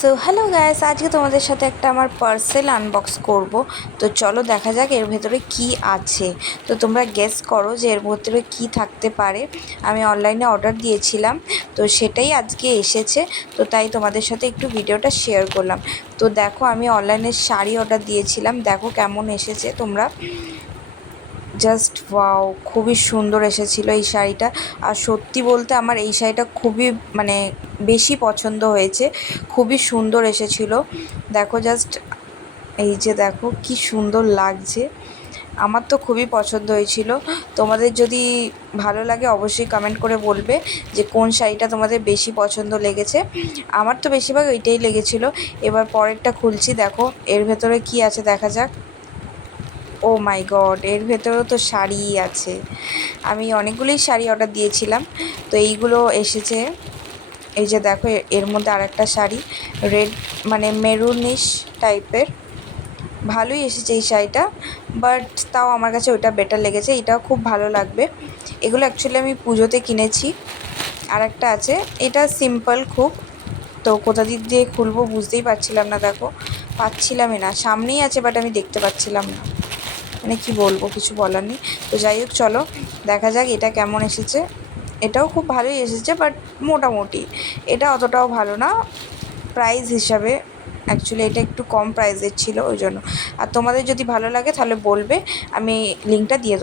So hello guys, আজকে তোমাদের সাথে একটা আমার পার্সেল আনবক্স করব। তো চলো দেখা যাক এর ভেতরে কি আছে। তো তোমরা গেস করো যে এর ভেতরে কি থাকতে পারে। আমি অনলাইনে অর্ডার দিয়েছিলাম, তো সেটাই আজকে এসেছে। তো তাই তোমাদের সাথে একটু ভিডিওটা শেয়ার করলাম। তো দেখো, আমি অনলাইনে শাড়ি অর্ডার দিয়েছিলাম, দেখো কেমন এসেছে তোমরা। জাস্ট ওয়াও, খুবই সুন্দর এসেছিলো এই শাড়িটা। আর সত্যি বলতে আমার এই শাড়িটা খুবই মানে বেশি পছন্দ হয়েছে, খুবই সুন্দর এসেছিলো। দেখো জাস্ট, এই যে দেখো কি সুন্দর লাগছে, আমার তো খুবই পছন্দ হয়েছিল। তোমাদের যদি ভালো লাগে অবশ্যই কমেন্ট করে বলবে যে কোন শাড়িটা তোমাদের বেশি পছন্দ লেগেছে। আমার তো বেশিরভাগ ওইটাই লেগেছিলো। এবার পরেরটা খুলছি, দেখো এর ভেতরে কি আছে দেখা যাক। ও মাই গড, এর ভেতরেও তো শাড়িই আছে। আমি অনেকগুলোই শাড়ি অর্ডার দিয়েছিলাম, তো এইগুলো এসেছে। এই যে দেখো, এর মধ্যে আরেকটা শাড়ি রেড মানে মেরুনিশ টাইপের, ভালোই এসেছে এই শাড়িটা। বাট তাও আমার কাছে ওইটা বেটার লেগেছে, এটাও খুব ভালো লাগবে। এগুলো অ্যাকচুয়ালি আমি পুজোতে কিনেছি। আর একটা আছে, এটা সিম্পল খুব। তো কোথা দিক দিয়ে খুলবো বুঝতেই পারছিলাম না, দেখো পাচ্ছিলামই না, সামনেই আছে বাট আমি দেখতে পাচ্ছিলাম না, মানে কি বলবো, কিছু বলার নেই। তো যাই হোক, চলো দেখা যাক এটা কেমন এসেছে। এটাও খুব ভালোই এসেছে বাট মোটামুটি, এটা অতটাও ভালো না প্রাইস হিসাবে। অ্যাকচুয়ালি এটা একটু কম প্রাইসের ছিল ওই জন্য। আর তোমাদের যদি ভালো লাগে তাহলে বলবে, আমি লিঙ্কটা দিয়ে দেবো।